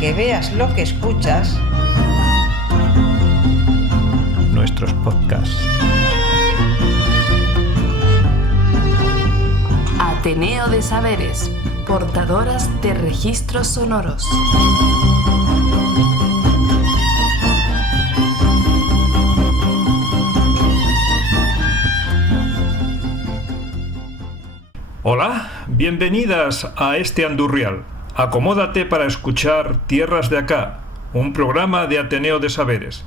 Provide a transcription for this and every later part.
que veas lo que escuchas. Nuestros podcasts. Ateneo de Saberes, portadoras de registros sonoros. Hola, bienvenidas a este Andurrial. Acomódate para escuchar Tierras de Acá, un programa de Ateneo de Saberes.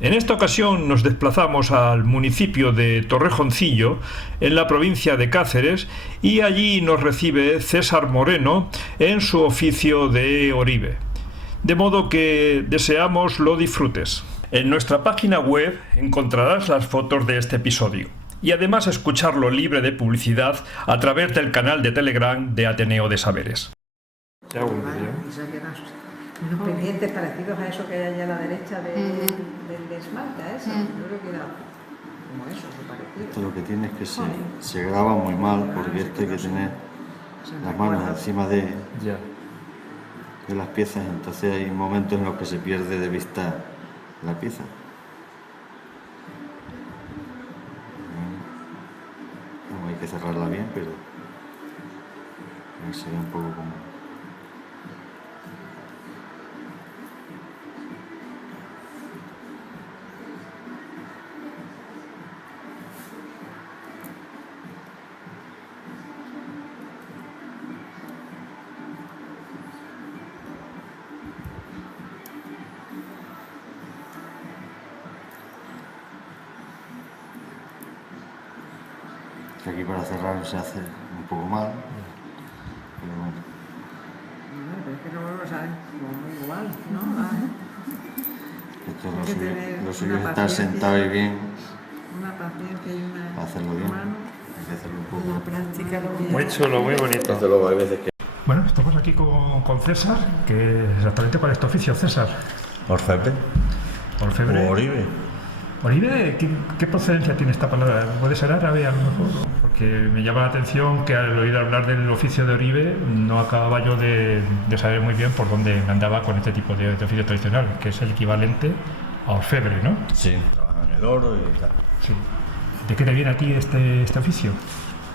En esta ocasión nos desplazamos al municipio de Torrejoncillo, en la provincia de Cáceres, y allí nos recibe César Moreno en su oficio de oribe. De modo que deseamos lo disfrutes. En nuestra página web encontrarás las fotos de este episodio y además escucharlo libre de publicidad a través del canal de Telegram de Ateneo de Saberes. Unos pendientes parecidos a eso que hay allá a la derecha del esmalte, eso. Yo creo que era como eso, parecido. Esto lo que tiene es que se graba muy mal, porque esto hay que tener las manos encima de las piezas, entonces hay momentos en los que se pierde de vista la pieza. No hay que cerrarla bien, pero se ve un poco como... que aquí para cerrar se hace un poco mal, pero bueno. Pero es que luego lo saben como igual, ¿no? Esto lo suyo es estar sentado y bien. Una paciencia y una... Para hacerlo bien, hay que hacerlo un poco. La práctica lo Muy chulo, muy bonito. Esto luego hay veces que... Bueno, estamos aquí con César, que exactamente cuál es tu oficio, César. Orfebre. Orfebre. O oribe. Oribe, ¿qué procedencia tiene esta palabra? ¿Puede ser árabe a lo mejor? ¿No? Porque me llama la atención que al oír hablar del oficio de oribe no acababa yo de saber muy bien por dónde me andaba con este tipo de oficio tradicional, que es el equivalente a orfebre, ¿no? Sí, trabajan el oro y tal. Sí. ¿De qué te viene a ti este oficio?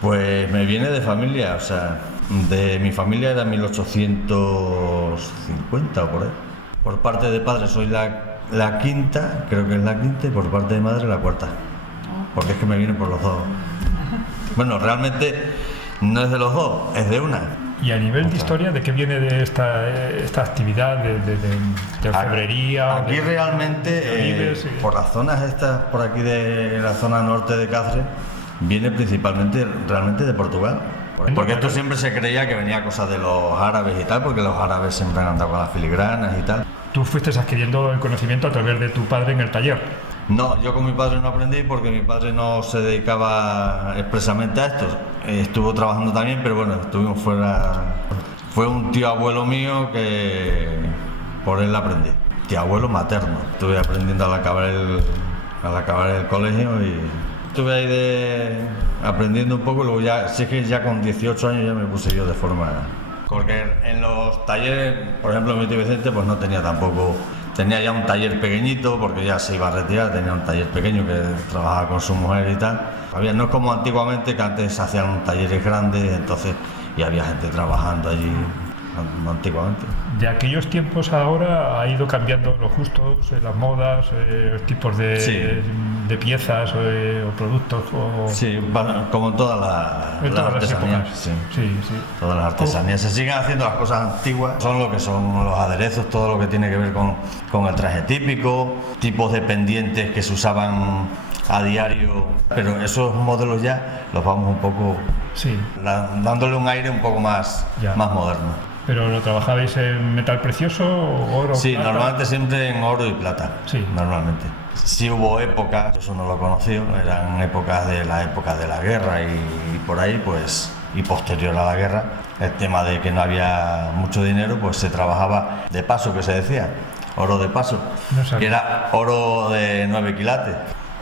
Pues me viene de familia, o sea, de mi familia era 1850 o por ahí. Por parte de padre soy la quinta, creo que es la quinta, y por parte de madre la cuarta. Porque es que me viene por los dos. Bueno, realmente no es de los dos, es de una. Y a nivel de historia, ¿de qué viene de esta actividad de orfebrería? Aquí realmente, Oribes, sí. por las zonas estas, por aquí de la zona norte de Cáceres, viene principalmente realmente de Portugal. Porque esto siempre se creía que venía cosas de los árabes y tal, porque los árabes siempre han andado con las filigranas y tal. Tú fuiste adquiriendo el conocimiento a través de tu padre en el taller. No, yo con mi padre no aprendí porque mi padre no se dedicaba expresamente a esto. Estuvo trabajando también, pero bueno, estuvimos fuera. Fue un tío abuelo mío que por él aprendí. Tío abuelo materno. Estuve aprendiendo al acabar el colegio y estuve ahí aprendiendo un poco. Luego ya, sí que ya con 18 años ya me puse yo de forma. Porque en los talleres, por ejemplo, mi tío Vicente, pues no tenía tampoco. Tenía ya un taller pequeñito porque ya se iba a retirar, tenía un taller pequeño que trabajaba con su mujer y tal. No es como antiguamente, que antes se hacían talleres grandes, entonces, y había gente trabajando allí antiguamente. De aquellos tiempos ahora ha ido cambiando los gustos, las modas, tipos de piezas o productos. Sí, como todas las artesanías. Sí. Todas las artesanías. Se siguen haciendo las cosas antiguas, son lo que son los aderezos, todo lo que tiene que ver con el traje típico, tipos de pendientes que se usaban a diario, pero esos modelos ya los vamos un poco dándole un aire un poco más moderno. ¿Pero lo trabajabais en metal precioso o oro? Sí, plata? normalmente siempre en oro y plata. Sí. Normalmente. Sí hubo épocas, eso no lo conocí, eran épocas de la época de la guerra y por ahí, pues, y posterior a la guerra, el tema de que no había mucho dinero, pues se trabajaba de paso, que se decía, oro de paso, que era oro de 9 quilates.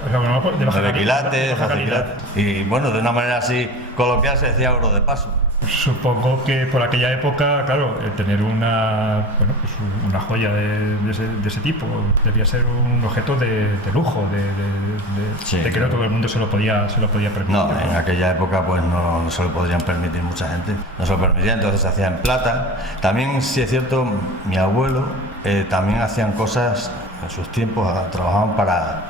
O sea, bueno, de baja 9 quilates, baja 12 calidad. quilates. Y bueno, de una manera así coloquial se decía oro de paso. Supongo que por aquella época, claro, tener una joya de ese tipo debía ser un objeto de lujo, Sí. de que no todo el mundo se lo podía permitir. No, en aquella época pues no se lo podrían permitir mucha gente, no se lo permitía, entonces se hacía en plata. También, si es cierto, mi abuelo también hacían cosas en sus tiempos, trabajaban para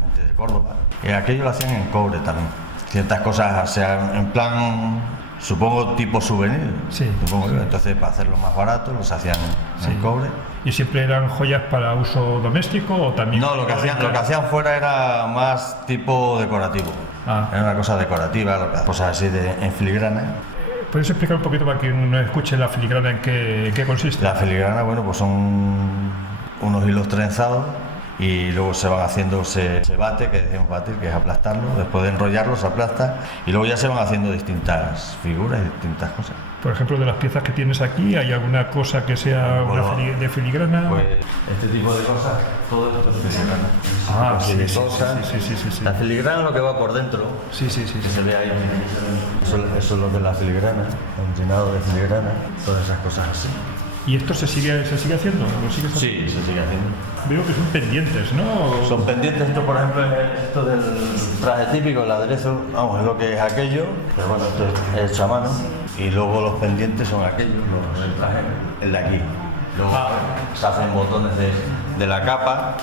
gente de Córdoba, y aquello lo hacían en cobre también. Ciertas cosas, o sea, en plan, supongo tipo souvenir, Sí, supongo sí. yo. Entonces, para hacerlo más barato, los hacían Sí. en cobre. ¿Y siempre eran joyas para uso doméstico o también? No, lo que hacían fuera era más tipo decorativo. Ah. Era una cosa decorativa, cosas así en filigrana. ¿Puedes explicar un poquito para quien no escuche la filigrana en qué consiste? La filigrana, bueno, pues son unos hilos trenzados y luego se van haciendo, se bate, que decimos batir, que es aplastarlo. Después de enrollarlo se aplasta y luego ya se van haciendo distintas figuras y distintas cosas. Por ejemplo, de las piezas que tienes aquí, ¿hay alguna cosa que sea Bueno, de filigrana? Pues este tipo de cosas, todo esto es filigrana. Ah, sí, Sí. La filigrana es lo que va por dentro. Sí. Que se ve ahí. Eso es lo de la filigrana, el llenado de filigrana, todas esas cosas así. ¿Y esto se sigue haciendo? ¿Lo sigues haciendo? Sí, se sigue haciendo. Veo que son pendientes, ¿no? Son pendientes, esto por ejemplo es esto del traje típico, el aderezo, vamos, es lo que es aquello, pero bueno, esto es hecho a mano. Y luego los pendientes son aquellos, los del traje, el de aquí. Luego se hacen botones de la capa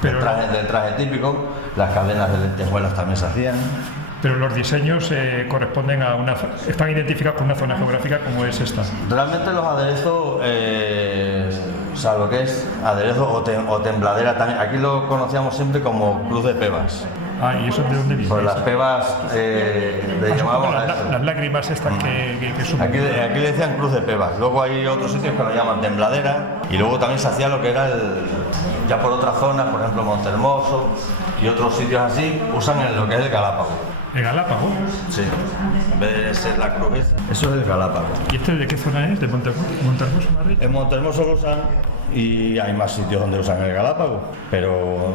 Pero del traje típico, las cadenas de lentejuelas también se hacían. Pero los diseños corresponden a están identificados con una zona geográfica como es esta. Realmente los aderezos, o sea, lo que es aderezo o tembladera también, aquí lo conocíamos siempre como cruz de pebas. Ah, ¿y eso de dónde viene? Por las pebas le llamábamos a esto. Las lágrimas estas que suman. Aquí le decían cruz de pebas. Luego hay otros sitios que lo llaman tembladera. Y luego también se hacía lo que era ya por otras zonas, por ejemplo Montehermoso y otros sitios así, usan lo que es el galápago. ¿El Galápago? Sí. En vez de ser la cruz, eso es el galápago. ¿Y este de qué zona es? ¿De Montehermoso, Madrid? En Montehermoso lo usan y hay más sitios donde usan el galápago, pero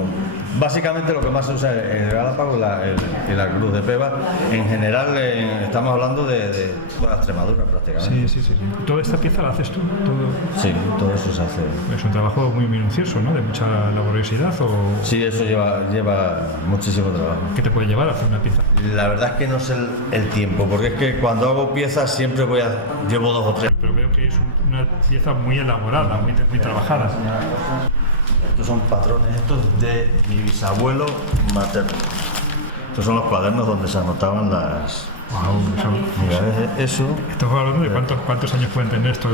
básicamente lo que más se usa es el galápago y la cruz de peba. En general estamos hablando de toda Extremadura prácticamente. Sí. ¿Toda esta pieza la haces tú? ¿Todo? Sí, todo eso se hace. Es un trabajo muy minucioso, ¿no? De mucha laboriosidad o... Sí, eso lleva muchísimo trabajo. ¿Qué te puede llevar a hacer una pieza? La verdad es que no sé el tiempo, porque es que cuando hago piezas siempre llevo 2 o 3. Pero veo que es una pieza muy elaborada, muy trabajada. Estos son patrones, estos de mi bisabuelo materno. Estos son los cuadernos donde se anotaban las... Wow, Mira, eso... Estamos hablando de cuántos años pueden tener estos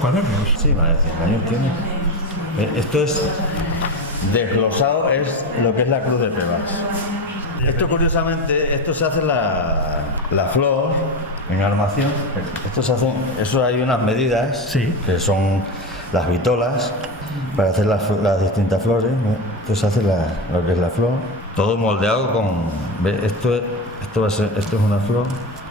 cuadernos. Sí, más de 100 años tiene. Esto es desglosado, es lo que es la cruz de pebas. Esto curiosamente, esto se hace la flor en armación. Esto se hace, eso hay unas medidas Sí. que son las vitolas para hacer las distintas flores. Esto se hace lo que es la flor. Todo moldeado con, ¿ve? Esto es una flor.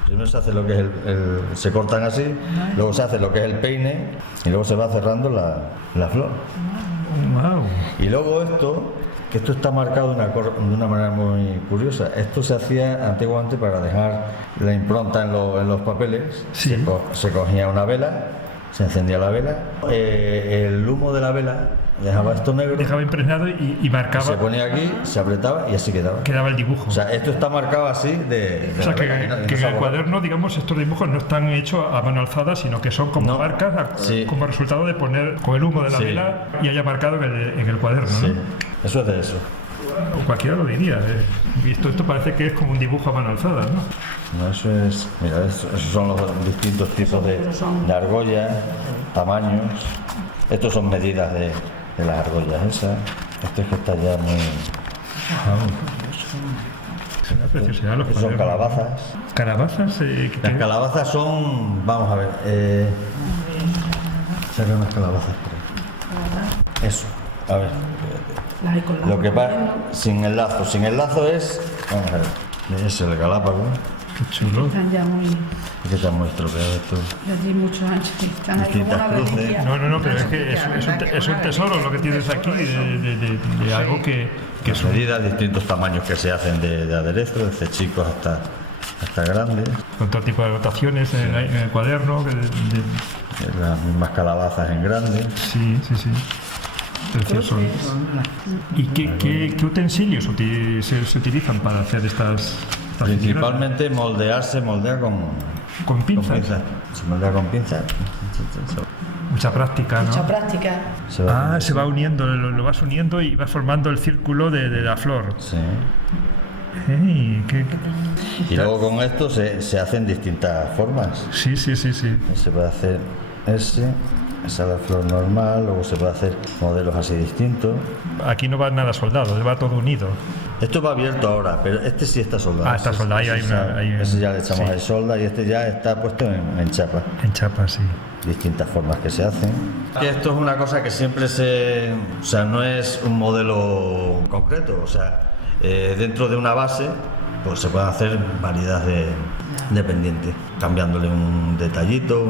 Primero se hace lo que es se cortan así, luego se hace lo que es el peine y luego se va cerrando la flor. Wow. Y luego esto está marcado de una manera muy curiosa. Esto se hacía antiguamente para dejar la impronta en los papeles. Sí. Se cogía una vela, se encendía la vela, el humo de la vela dejaba esto negro, Dejaba impregnado y marcaba, se ponía aquí, se apretaba y así quedaba. quedaba el dibujo. O sea, esto está marcado así O sea, la vela, y no que se en el borra. cuaderno, digamos, estos dibujos no están hechos a mano alzada, sino que son como No. marcas Sí. como resultado de poner con el humo de la Sí. vela y haya marcado en el cuaderno, ¿no? Sí, eso es de eso. O cualquiera lo diría. Visto esto parece que es como un dibujo a mano alzada, ¿no? No, eso es, mira, esos son los distintos tipos de argollas, tamaños. Estos son medidas de las argollas esas. Esto es que está ya muy... Será preciosidad los Estos son cuadernos. calabazas. Calabazas. Las calabazas son, vamos a ver, saca unas calabazas por ahí. Eso, a ver. Lo que pasa, sin el lazo es, vamos a ver, es el galápago. Qué chulo. Están ya muy, Es que está muy estropeado esto. allí muchos años, están ahí como Distintas una cruces. reliquia. No, pero es que es un tesoro lo que tienes aquí de algo que Las medidas, distintos tamaños que se hacen de aderezo, desde chicos hasta hasta grandes. Con todo tipo de anotaciones en el cuaderno. Las mismas calabazas en grande. Sí. Precioso. ¿Y qué utensilios se utilizan para hacer estas Principalmente se moldea con pinzas? Se moldea con pinzas. Mucha práctica, ¿no? Mucha práctica. Se va uniendo, lo vas uniendo y vas formando el círculo de la flor. Sí. Hey, Y luego con esto se hacen distintas formas. Sí. Se puede hacer esa es la flor normal, luego se puede hacer modelos así distintos. Aquí no va nada soldado, va todo unido. Esto va abierto ahora, pero este sí está soldado. Está soldado, Ese ya le echamos sí. el solda y este ya está puesto en chapa. En chapa, sí. Distintas formas que se hacen. Esto es una cosa que siempre o sea, no es un modelo concreto, o sea, dentro de una base pues se pueden hacer variedad de pendientes, cambiándole un detallito,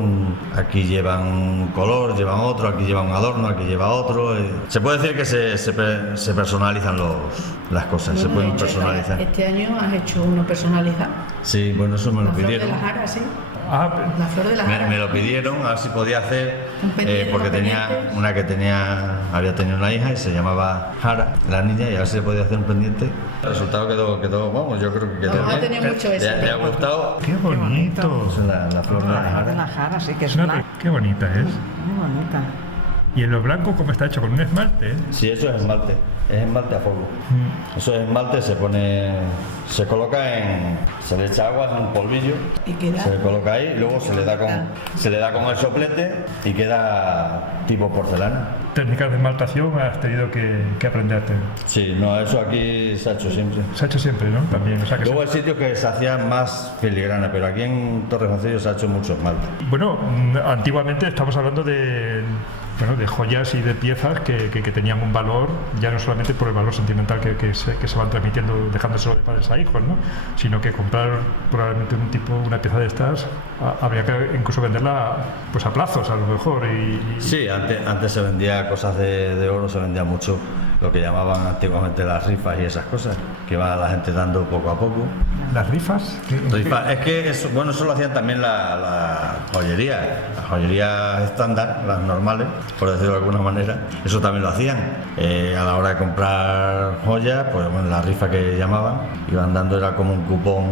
aquí llevan un color, llevan otro, aquí lleva un adorno, aquí lleva otro. Se puede decir que se personalizan las cosas, se pueden personalizar. Este año has hecho uno personalizado. Sí, bueno, eso me lo La flor pidieron. de la jara, sí. La flor de la jara. Me lo pidieron, a ver si podía hacer, pendiente, porque tenía una que había tenido una hija y se llamaba Jara, la niña, y a ver si podía hacer un pendiente. El resultado quedó, vamos, yo creo que quedó Vamos a bien. tener mucho éxito. ¿Le ha gustado? ¡Qué bonito! Esa es la flor de la La Jara. jara sí que es No, blanca. qué bonita es. Muy bonita. Y en lo blanco, ¿cómo está hecho? Con un esmalte, ¿eh? Sí, eso es esmalte a fuego. Eso es esmalte, se coloca se le echa agua en un polvillo, Y queda. se le coloca ahí, y luego se le da con el soplete y queda tipo porcelana. Técnicas de esmaltación has tenido que aprenderte. Sí, no, eso aquí se ha hecho siempre. Se ha hecho siempre, ¿no? También, o sea que Luego hay sitios que se hacía más filigrana, pero aquí en Torrejoncillo se ha hecho mucho esmalte. Bueno, antiguamente estamos hablando de joyas y de piezas que tenían un valor, ya no solamente por el valor sentimental que se van transmitiendo, dejándoselo de padres a hijos, ¿no? Sino que comprar probablemente una pieza de estas, habría que incluso venderla pues a plazos a lo mejor. Sí, antes se vendía cosas de oro, se vendía mucho lo que llamaban antiguamente las rifas y esas cosas, que va la gente dando poco a poco. ¿Las rifas? Es que eso lo hacían también la joyería, las joyerías estándar, las normales, por decirlo de alguna manera, eso también lo hacían. A la hora de comprar joyas, pues bueno, la rifa que llamaban, iban dando, era como un cupón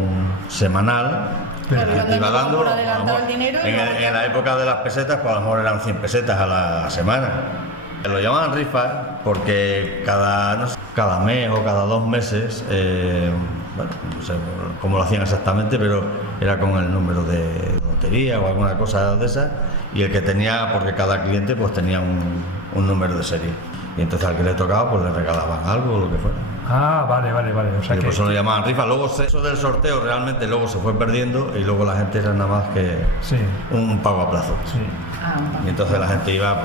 semanal. Claro, Iba dando, por adelantado el dinero. en la época de las pesetas, pues a lo mejor eran 100 pesetas a la semana. Lo llamaban rifas porque cada mes o cada 2 meses, bueno, no sé cómo lo hacían exactamente, pero era con el número de lotería o alguna cosa de esas, y el que tenía, porque cada cliente pues tenía un número de serie, y entonces al que le tocaba pues le regalaban algo o lo que fuera. Ah, vale. O sea Y por eso lo llamaban rifa. Luego eso del sorteo realmente luego se fue perdiendo, y luego la gente era nada más que un pago a plazo. Sí. Y entonces la gente iba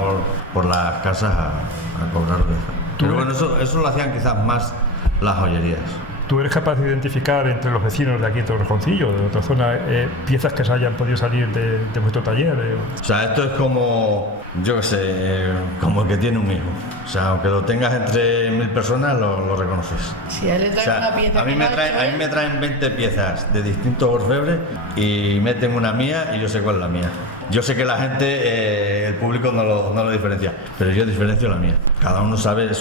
por las casas a cobrar piezas. Pero bueno, eso lo hacían quizás más las joyerías. ¿Tú eres capaz de identificar entre los vecinos de aquí de Torrejoncillo, de otra zona, piezas que se hayan podido salir de vuestro taller? O sea, esto es como, yo qué sé, como el que tiene un hijo. O sea, aunque lo tengas entre 1000 personas, lo reconoces. Si a él le trae O sea, una pieza. a mí me traen 20 piezas de distintos orfebres y meten una mía y yo sé cuál es la mía. Yo sé que la gente, el público no lo diferencia, pero yo diferencio la mía. Cada uno sabe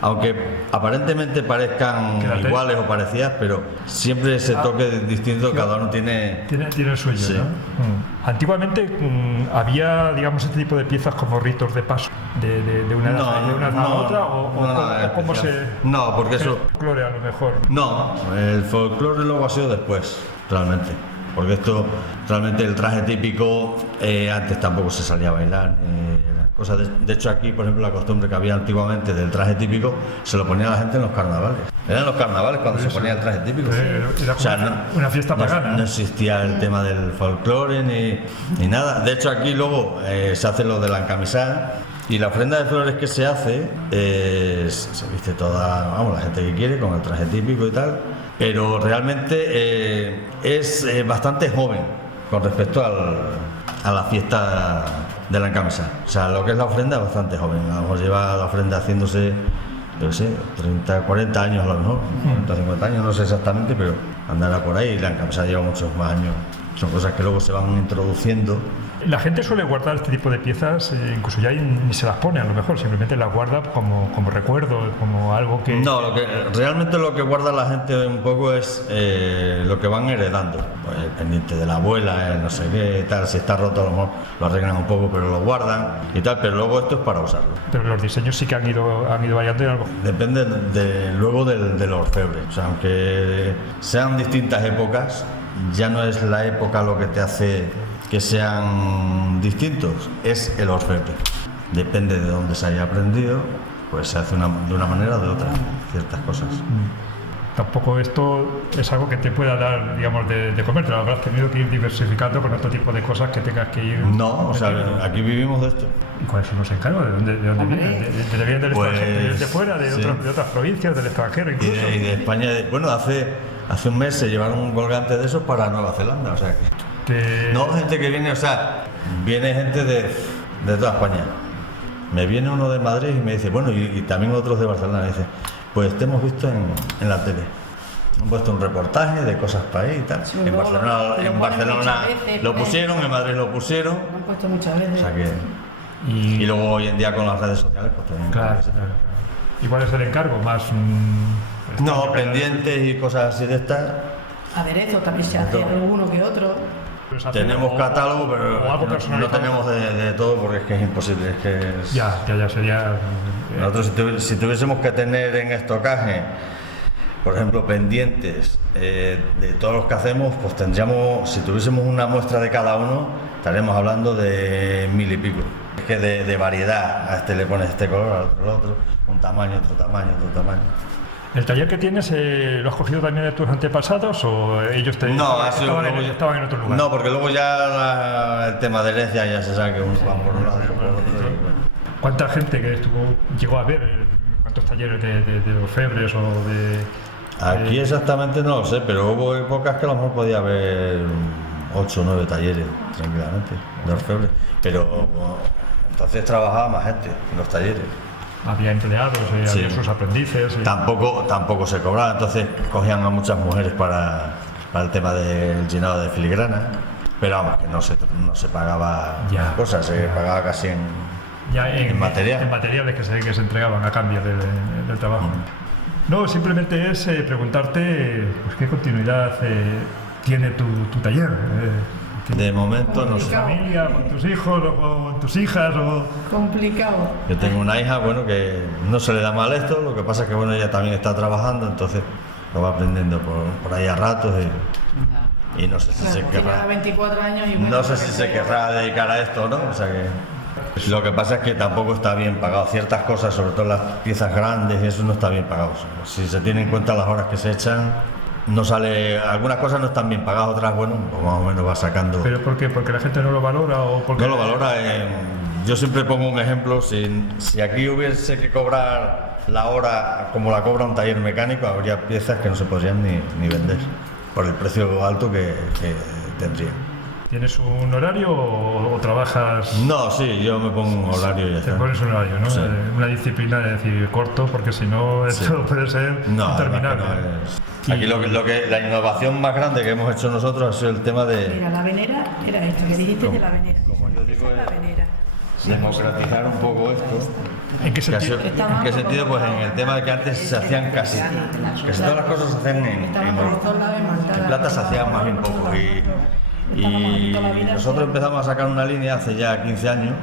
aunque aparentemente parezcan iguales o parecidas, pero siempre ese toque distinto, cada uno tiene el suyo, sí. ¿no? Antiguamente había, digamos, este tipo de piezas como ritos de paso de una edad a otra, o cómo se... No, porque eso... El folclore a lo mejor. No, el folclore luego ha sido después, realmente. Porque esto, realmente el traje típico, antes tampoco se salía a bailar. Cosas de hecho, aquí, por ejemplo, la costumbre que había antiguamente del traje típico, se lo ponía la gente en los carnavales. Eran los carnavales cuando se ponía el traje típico. Era como una fiesta pagana. No existía el tema del folclore ni nada. De hecho, aquí luego se hace lo de la encamisada. Y la ofrenda de flores que se hace, se viste toda, vamos, la gente que quiere, con el traje típico y tal, pero realmente es bastante joven con respecto a la fiesta de la encamisada. O sea, lo que es la ofrenda es bastante joven. A lo mejor lleva la ofrenda haciéndose yo sé, 30, 40 años a lo mejor, 40, 50 años, no sé exactamente, pero andará por ahí. La encamisada lleva muchos más años. Son cosas que luego se van introduciendo. La gente suele guardar este tipo de piezas, incluso ya ni se las pone, a lo mejor simplemente las guarda como recuerdo, como algo que... No, realmente lo que guarda la gente un poco es lo que van heredando. Pues el pendiente de la abuela, no sé qué, tal, si está roto a lo mejor lo arreglan un poco, pero lo guardan y tal, pero luego esto es para usarlo. Pero los diseños sí que han ido variando en algo. Depende luego del orfebre. O sea, aunque sean distintas épocas, ya no es la época lo que te hace que sean distintos, es el orfebre. Depende de dónde se haya aprendido, pues se hace de una manera o de otra, ciertas cosas. Tampoco esto es algo que te pueda dar, digamos, de comer, te lo habrás tenido que ir diversificando con otro tipo de cosas que tengas que ir... No, o sea, aquí vivimos de esto. ¿Y cuáles son los encargos? ¿De dónde vienen? ¿Vienen del extranjero, de fuera, de otras provincias, del extranjero incluso? Y de España, bueno, hace un mes se llevaron un colgante de esos para Nueva Zelanda, o sea que... No, gente que viene, o sea, viene gente de toda España. Me viene uno de Madrid y me dice, bueno, y también otros de Barcelona, dice, pues te hemos visto en la tele. Han puesto un reportaje de cosas para ahí y tal. Sí, en Barcelona lo pusieron, en Madrid lo pusieron. Lo han puesto muchas veces. O sea que, y luego hoy en día con las redes sociales, pues también. Claro. ¿Y cuál es el encargo? Más no, pendientes y cosas así de estas. Aderezo también se hace alguno que otro. Tenemos catálogo, pero no tenemos de todo porque es que es imposible. Es que ya sería... Nosotros si tuviésemos que tener en estocaje, por ejemplo, pendientes de todos los que hacemos, pues tendríamos, si tuviésemos una muestra de cada uno, estaríamos hablando de 1000 y pico. Es que de variedad, a este le pones este color, al otro, un tamaño, otro tamaño, otro tamaño. ¿El taller que tienes lo has cogido también de tus antepasados o ellos estaban en otro lugar? No, porque luego ya el tema de herencia ya se sabe que unos van por un lado y por otro. ¿Cuánta gente que llegó a ver? ¿Cuántos talleres de orfebres o de...? Aquí exactamente no lo sé, pero hubo épocas que a lo mejor podía haber 8 o 9 talleres tranquilamente de orfebre, pero bueno, entonces trabajaba más gente en los talleres. Había empleados, había sus aprendices. Tampoco se cobraba, entonces cogían a muchas mujeres para el tema del llenado de filigrana, pero vamos, que no se pagaba cosas, se pagaba casi en material. En materiales que se entregaban a cambio del trabajo. No, simplemente es preguntarte pues, qué continuidad tiene tu taller. De momento no sé. ¿Con tu familia, con tus hijos o con tus hijas? Complicado. Yo tengo una hija, bueno, que no se le da mal esto, lo que pasa es que bueno, ella también está trabajando, entonces lo va aprendiendo por ahí a ratos y no sé si se querrá. 24 años y no sé si se querrá dedicar a esto o no, o sea que lo que pasa es que tampoco está bien pagado. Ciertas cosas, sobre todo las piezas grandes, eso no está bien pagado. Si se tienen en cuenta las horas que se echan, no sale, algunas cosas no están bien pagadas, otras bueno, pues más o menos va sacando. ¿Pero por qué? ¿Porque la gente no lo valora o porque...? No lo valora. Yo siempre pongo un ejemplo, si aquí hubiese que cobrar la hora como la cobra un taller mecánico, habría piezas que no se podrían ni vender por el precio alto que tendrían. ¿Tienes un horario o trabajas...? No, sí, yo me pongo un horario y ya está. Te pones un horario, ¿no? Sí. Una disciplina de decir corto, porque si no esto puede ser interminable. Aquí la innovación más grande que hemos hecho nosotros ha sido el tema de... Mira, la venera era esto que dijiste de la venera. Como yo digo, Esa es la venera. democratizar un poco esto. ¿En qué sentido? ¿En qué sentido? Pues en el tema de que antes se hacían casi todas las cosas se hacían en plata, se hacían más bien poco. Y nosotros empezamos a sacar una línea hace ya 15 años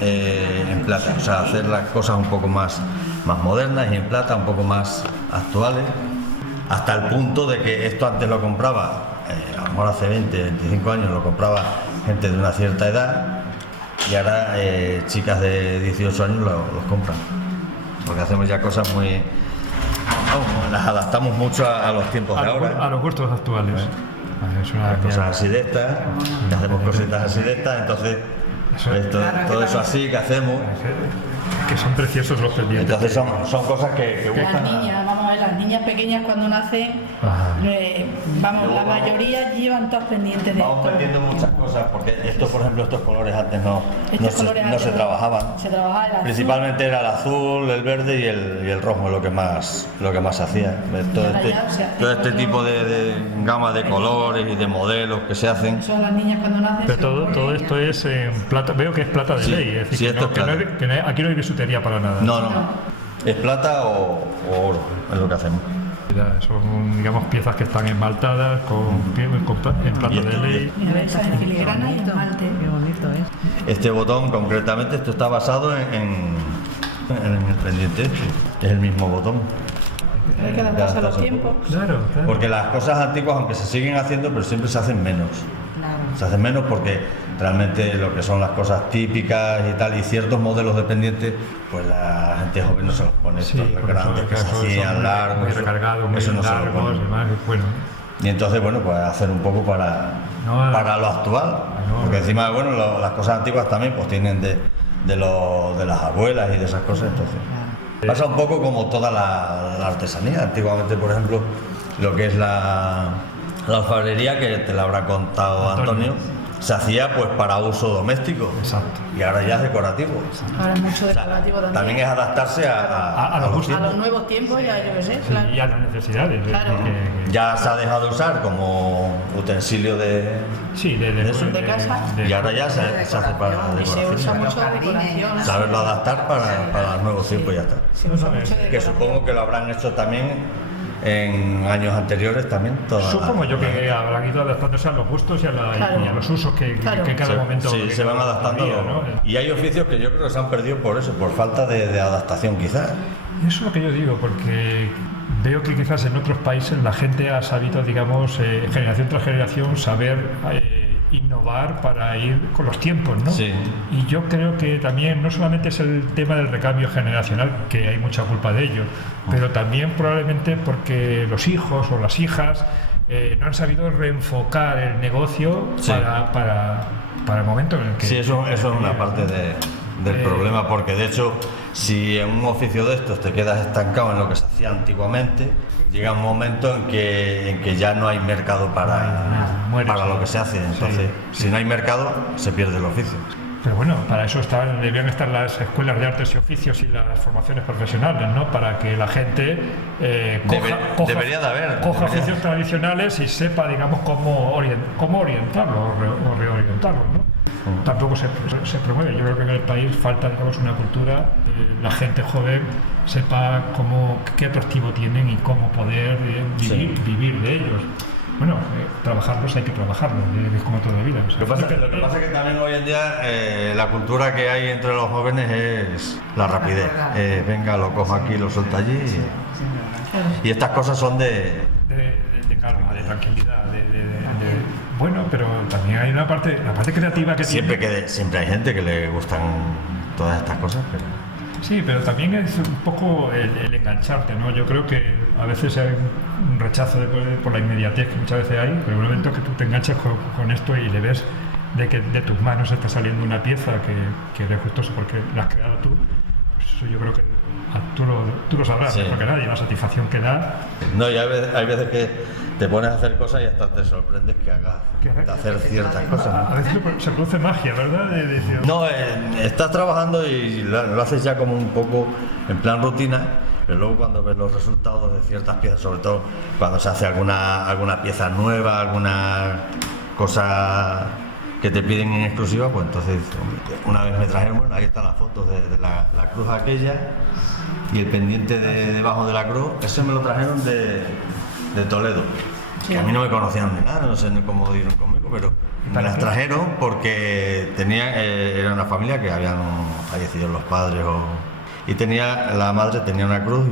en plata, o sea, hacer las cosas un poco más modernas y en plata, un poco más actuales, hasta el punto de que esto antes lo compraba, a lo mejor hace 20, 25 años lo compraba gente de una cierta edad y ahora chicas de 18 años los compran, porque hacemos ya cosas muy... las adaptamos mucho a los tiempos de ahora. A los gustos actuales. Es una cosas así de estas, que hacemos cositas así de estas, entonces todo eso así que hacemos. Que son preciosos los pendientes. Entonces son cosas que gustan. Las niñas, vamos a ver las niñas. niñas pequeñas cuando nacen, vamos, la mayoría llevan todas pendientes de Vamos esto. metiendo muchas cosas, porque estos, por ejemplo, estos colores antes no Colores se trabajaban. Se trabajaba el azul. Principalmente era el azul, el verde y el rojo lo que más se hacía. Todo este tipo de gama de colores y de modelos que se hacen. Son las niñas cuando nacen. Pero todo esto es en plata, veo que es plata de Sí, ley, es decir, sí, que, esto no, es plata. aquí no hay bisutería para nada. No. Es plata o oro, es lo que hacemos. Son, digamos, piezas que están esmaltadas en plata Y de esto- ley. Mira, esa en filigrana y esmalte. Qué bonito es. Este botón concretamente, esto está basado en el pendiente este, que es el mismo botón. Hay que adaptarse a los tiempos. Claro. Porque las cosas antiguas, aunque se siguen haciendo, pero siempre se hacen menos. Claro. Se hacen menos porque realmente lo que son las cosas típicas y tal, y ciertos modelos de pendientes, pues la gente joven no se los pone Sí, estos por eso, grandes que se son hacían muy largos. recargados, muy eso no se lo largos, ponen. demás, bueno. Y entonces, bueno, pues hacer un poco para lo actual. No. Porque encima, bueno, las cosas antiguas también pues tienen de las abuelas y de esas cosas, entonces. Pasa un poco como toda la artesanía. Antiguamente, por ejemplo, lo que es la alfarería, que te la habrá contado Antonio, se hacía pues para uso doméstico. Exacto. Y ahora ya es decorativo. Ahora es mucho O sea, decorativo también es adaptarse A los los gustos. A tiempos. los nuevos tiempos ya, yo qué sé, Sí, claro. y a las necesidades. Claro. Ya se ha dejado de usar como utensilio de casa. y ahora ya se hace para Y se usa decoración. mucho de decoración. Saberlo adaptar para los nuevos tiempos y ya está. Se usa mucho de Que decoración. supongo que lo habrán hecho también en años anteriores también. Supongo yo que habrán ido adaptándose a los gustos y a, Claro. y a los usos que Claro. en cada momento. Sí, se van adaptando. había, ¿no? Y hay oficios que yo creo que se han perdido por eso, por falta de adaptación quizás. Eso es lo que yo digo, porque veo que quizás en otros países la gente ha sabido, digamos, generación tras generación, saber innovar para ir con los tiempos, ¿no? Sí. Y yo creo que también no solamente es el tema del recambio generacional, que hay mucha culpa de ello, pero también probablemente porque los hijos o las hijas no han sabido reenfocar el negocio Sí. para el momento en el que... Sí, eso es una parte del problema, porque de hecho, si en un oficio de estos te quedas estancado en lo que se hacía antiguamente, llega un momento en que ya no hay mercado Mueres. para lo que se hace. Entonces, si no hay mercado, se pierde el oficio. Pero bueno, para eso deberían estar las escuelas de artes y oficios y las formaciones profesionales, ¿no? Para que la gente Debería de haber, coja debería. oficios tradicionales y sepa, digamos, cómo orientarlos o reorientarlos, ¿no? Tampoco se promueve. Yo creo que en el país falta, digamos, una cultura, la gente joven sepa qué atractivo tienen y cómo poder vivir de ellos. Bueno, trabajarlos hay que trabajarlos, es como toda vida. O sea, Lo que pasa es que también hoy en día la cultura que hay entre los jóvenes es la rapidez. Venga, lo cojo aquí, lo suelto allí. Y estas cosas son de calma, de tranquilidad, bueno, pero también hay una parte, la parte creativa que siempre tiene. siempre hay gente que le gustan todas estas cosas, pero Sí, pero también es un poco el engancharte, ¿no? Yo creo que a veces hay un rechazo por la inmediatez que muchas veces hay, pero en el momento que tú te enganchas con esto y le ves de que de tus manos está saliendo una pieza que eres gustoso porque la has creado tú, pues eso yo creo que tú lo sabrás Sí. mejor que nadie, la satisfacción que da. no, y hay veces que te pones a hacer cosas y hasta te sorprendes que hagas de hacer ciertas cosas. A veces se produce magia, ¿verdad? De decir, No, estás trabajando y lo haces ya como un poco en plan rutina, pero luego cuando ves los resultados de ciertas piezas, sobre todo cuando se hace alguna pieza nueva, alguna cosa que te piden en exclusiva, pues entonces una vez me trajeron, bueno, ahí están las fotos de la cruz aquella y el pendiente debajo de la cruz, ese me lo trajeron de Toledo, que a mí no me conocían de nada, no sé ni cómo dieron conmigo, pero me las trajeron porque era una familia que habían fallecido los padres y la madre tenía una cruz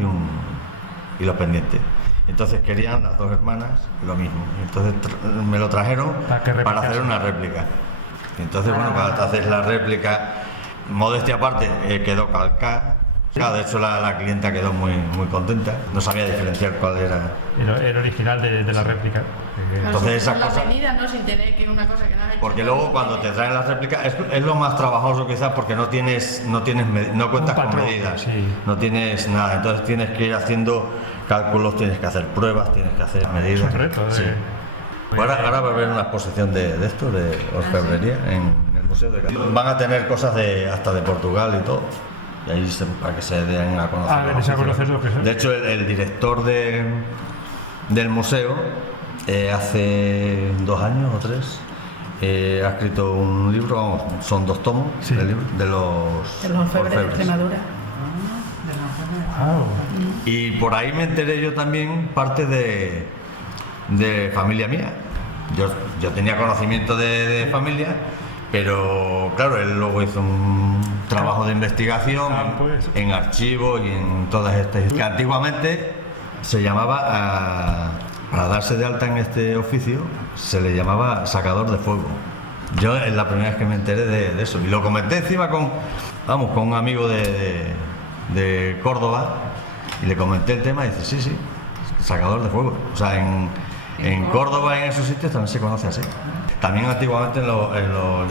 y los pendientes. Entonces querían las dos hermanas lo mismo. Entonces me lo trajeron para hacer una réplica. Entonces, bueno, cuando te haces la réplica, modestia aparte, quedó calcada. De hecho, la clienta quedó muy, muy contenta. No sabía diferenciar cuál era. el original de la réplica. Entonces, esas la cosas. avenida, ¿no? Sin tener que ir una cosa que no has hecho. Porque luego cuando te traen las réplicas es lo más trabajoso quizás porque no cuentas con patrón, medidas, sí. no tienes nada, entonces tienes que ir haciendo cálculos, tienes que hacer pruebas, tienes que hacer medidas. Es un reto, Sí. Ahora va a haber una exposición de esto, de orfebrería, en el Museo de Cádiz. Van a tener cosas hasta de Portugal y todo. Y ahí para que se den a conocer. Venís a conocer lo que es. De hecho, el director del museo, hace 2 años o 3, ha escrito un libro, vamos, son 2 tomos Sí. de libros, de los orfebres de Extremadura. Wow. Y por ahí me enteré yo también parte de familia mía. Yo tenía conocimiento de familia, pero claro, él luego hizo un trabajo de investigación Pues. en archivos y en todas estas. Que antiguamente se llamaba, para darse de alta en este oficio, se le llamaba sacador de fuego. Yo es la primera vez que me enteré de eso. Y lo comenté encima con un amigo de Córdoba, y le comenté el tema y dice, sí, sacador de fuego. O sea, en Córdoba, en esos sitios también se conoce así. También antiguamente, yo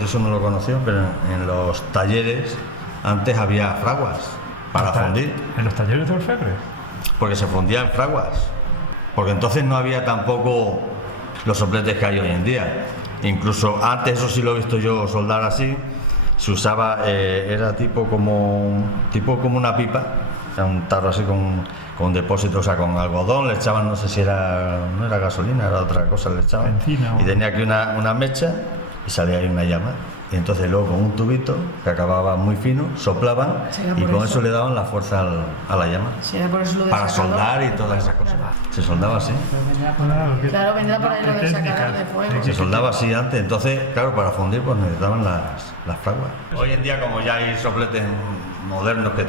eso no lo conocía, pero en los talleres antes había fraguas para fundir, ¿En los talleres de orfebre? porque se fundían fraguas. Porque entonces no había tampoco los sopletes que hay hoy en día. Incluso antes, eso sí lo he visto yo soldar así, se usaba, era tipo como una pipa, era un tarro así con depósito, o sea, con algodón, le echaban, no sé si no era gasolina, era otra cosa, le echaban. Benzina, Y tenía aquí una mecha y salía ahí una llama. Y entonces luego con un tubito que acababa muy fino, soplaban Será y por con eso. eso le daban la fuerza a la llama. Será por eso lo de Para sacador. soldar y todas esas cosas. Se soldaba así. Claro, vendrá por ahí lo del sacador de fuego. Se soldaba así antes, entonces, claro, para fundir pues necesitaban las fraguas. Hoy en día, como ya hay sopletes modernos que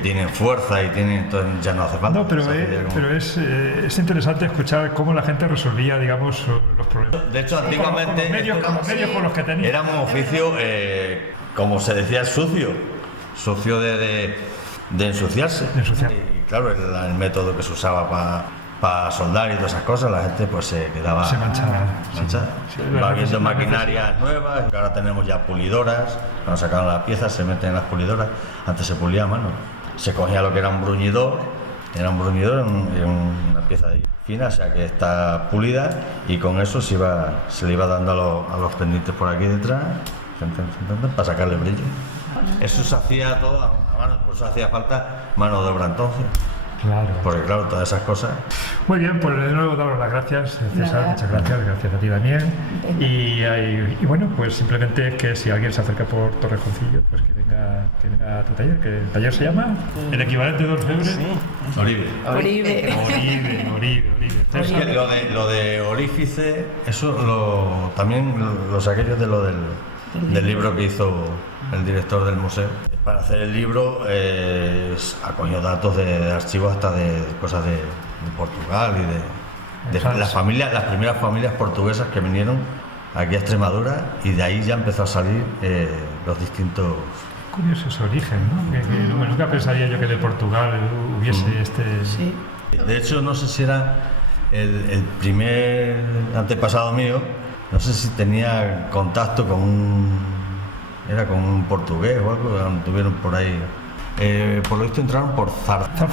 tienen fuerza y entonces ya no hace falta. No, pero, Se hace ya como- pero es interesante escuchar cómo la gente resolvía, digamos, los problemas. De hecho, antiguamente Con los medios con los que tenía. era un oficio, como se decía, sucio de ensuciarse. De ensuciar. Y claro, el método que se usaba para soldar y todas esas cosas, la gente pues se quedaba Se manchaba. manchada. Sí, Va la viendo necesidad. maquinarias nuevas, ahora tenemos ya pulidoras, cuando sacaban las piezas se meten en las pulidoras, antes se pulía a mano. Se cogía lo que era un bruñidor en una pieza fina, o sea que está pulida, y con eso se le iba dando a los pendientes por aquí detrás, para sacarle brillo. Eso se hacía todo a mano, por eso hacía falta mano de obra entonces. Claro. Porque claro, todas esas cosas. Muy bien, pues de nuevo daros las gracias, César, Nada. muchas gracias a ti, Daniel. Y bueno, pues simplemente que si alguien se acerca por Torrejoncillo, pues que venga a tu taller, que el taller se llama el equivalente de orfebre. Oribe. Oribe. Oribe. Es que lo de orífice, eso también lo saqué yo de lo del libro que hizo el director del museo. Para hacer el libro acogió datos de archivos hasta de cosas de Portugal y de las primeras familias portuguesas que vinieron aquí a Extremadura, y de ahí ya empezó a salir los distintos. Curioso ese origen, ¿no? Que nunca pensaría yo que de Portugal hubiese este... Sí. De hecho, no sé si era el primer antepasado mío, no sé si tenía contacto con un portugués o algo, tuvieron por ahí. Por lo visto entraron por Zarza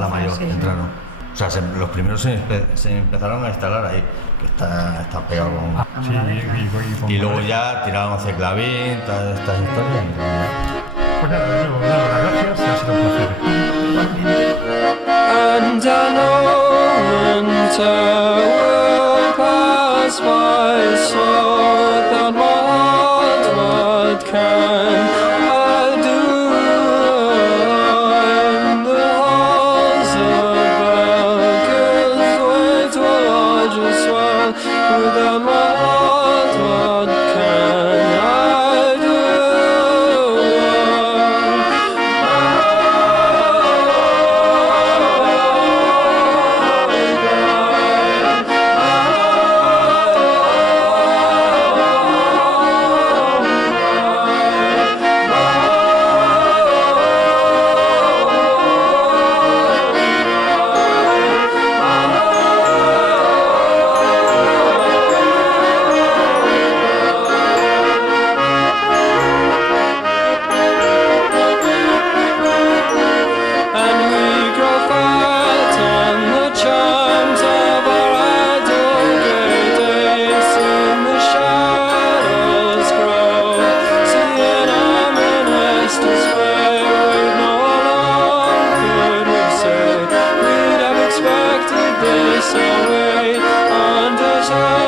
la Mayor, sí. entraron. O sea, los primeros se empezaron a instalar ahí, que está pegado con... Sí, Y luego ya tiraron ceclavín, todas estas historias. Pues nada, de nuevo, daros las gracias, ha sido un placer. And I know winter will pass by so that my heart, what can I do? In the halls of Belgium's wait will I just swell without my heart, what can I do? away, and the